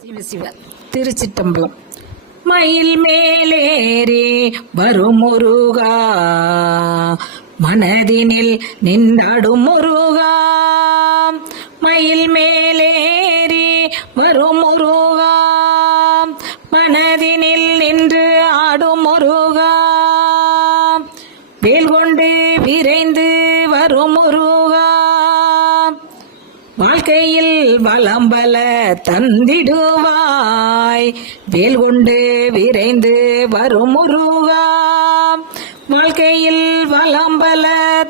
சிவ சிவ திருச்சிட்டம்பலம். மயில் மேலேறி வரும் முருகா, மனதினில் நின்றாடும் முருகா. மயில் மேலேறி வரும் முருகா, மனதினில் நின்று ஆடும் முருகா. வேல் கொண்டு விரைந்து வரும் முருகா, வாழ்க்கையில் வளம்பல தந்திடுவாய். வேல் கொண்டு விரைந்து வரும் முருகா, வாழ்க்கையில் வளம்பல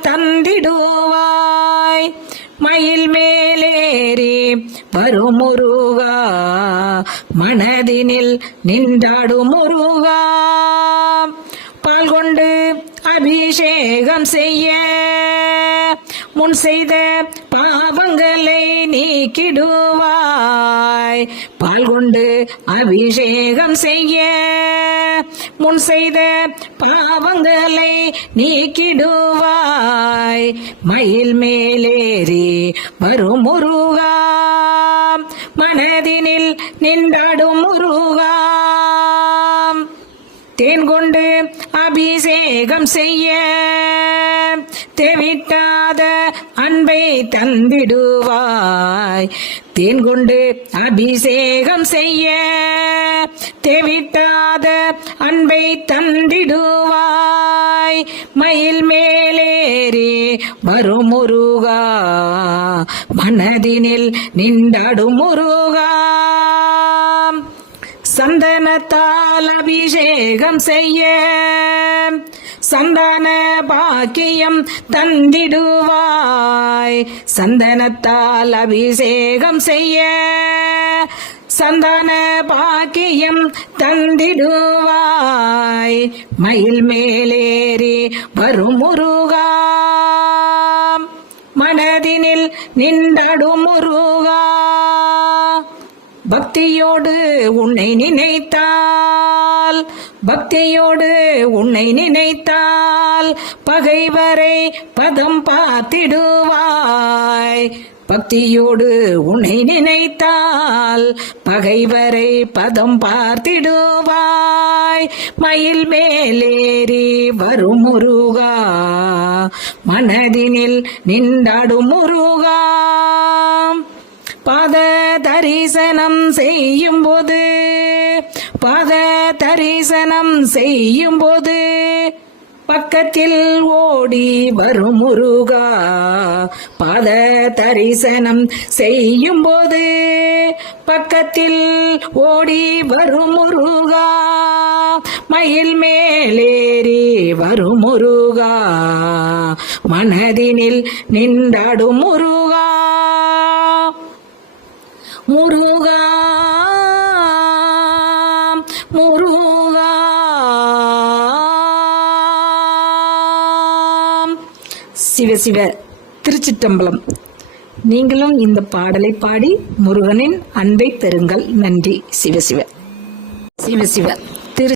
தந்திடுவாய். மயில் மேலேறி வரும் முருகா, மனதினில் நின்றாடும் முருகா. பால் கொண்டு அபிஷேகம் செய்ய முன் செய்த பாவங்களை நீக்கிடுவாய். பால் கொண்டு அபிஷேகம் செய்ய முன் செய்த பாவங்களை நீக்கிடுவாய். மயில் மேலேறி வரும் முருகா, மனதினில் நின்றாடும் முருகா. தேன் கொண்டு அபிஷேகம் செய்ய தேவிட்டாத அன்பை தந்திடுவாய். தேன் கொண்டு அபிஷேகம் செய்ய தேவிட்டாத அன்பை தந்திடுவாய். மயில் மேலேறி வரும் முருகா, மனதினில் நின்றாடும் முருகா. சந்தனத்தால் அபிஷேகம் செய்ய சந்தன பாக்கியம் தந்திடுவாய். சந்தனத்தால் அபிஷேகம் செய்ய சந்தன பாக்கியம் தந்திடுவாய். மயில் மேலேறி வரும் முருகா, மனதினில் நின்றாடும் முருகா. பக்தியோடு உன்னை நினைத்தால், பக்தியோடு உன்னை நினைத்தால் பகைவரை பதம் பார்த்திடுவாய். பக்தியோடு உன்னை நினைத்தால் பகைவரை பதம் பார்த்திடுவாய். மயில் மேலேறி வரும் முருகா, மனதினில் நின்றாடும் முருகா. பாத தரிசனம் செய்யும் போது, பாத தரிசனம் செய்யும் போது பக்கத்தில் ஓடி வரும் முருகா. பாத தரிசனம் செய்யும் போது பக்கத்தில் ஓடி வரும் முருகா. மயில் மேலேறி வரும் முருகா, மனதினில் நின்றாடும் முருகா. முருகா முருகா சிவ சிவ திருச்சிட்டம்பலம். நீங்களும் இந்த பாடலை பாடி முருகனின் அன்பை பெறுங்கள். நன்றி. சிவ சிவ சிவ சிவ.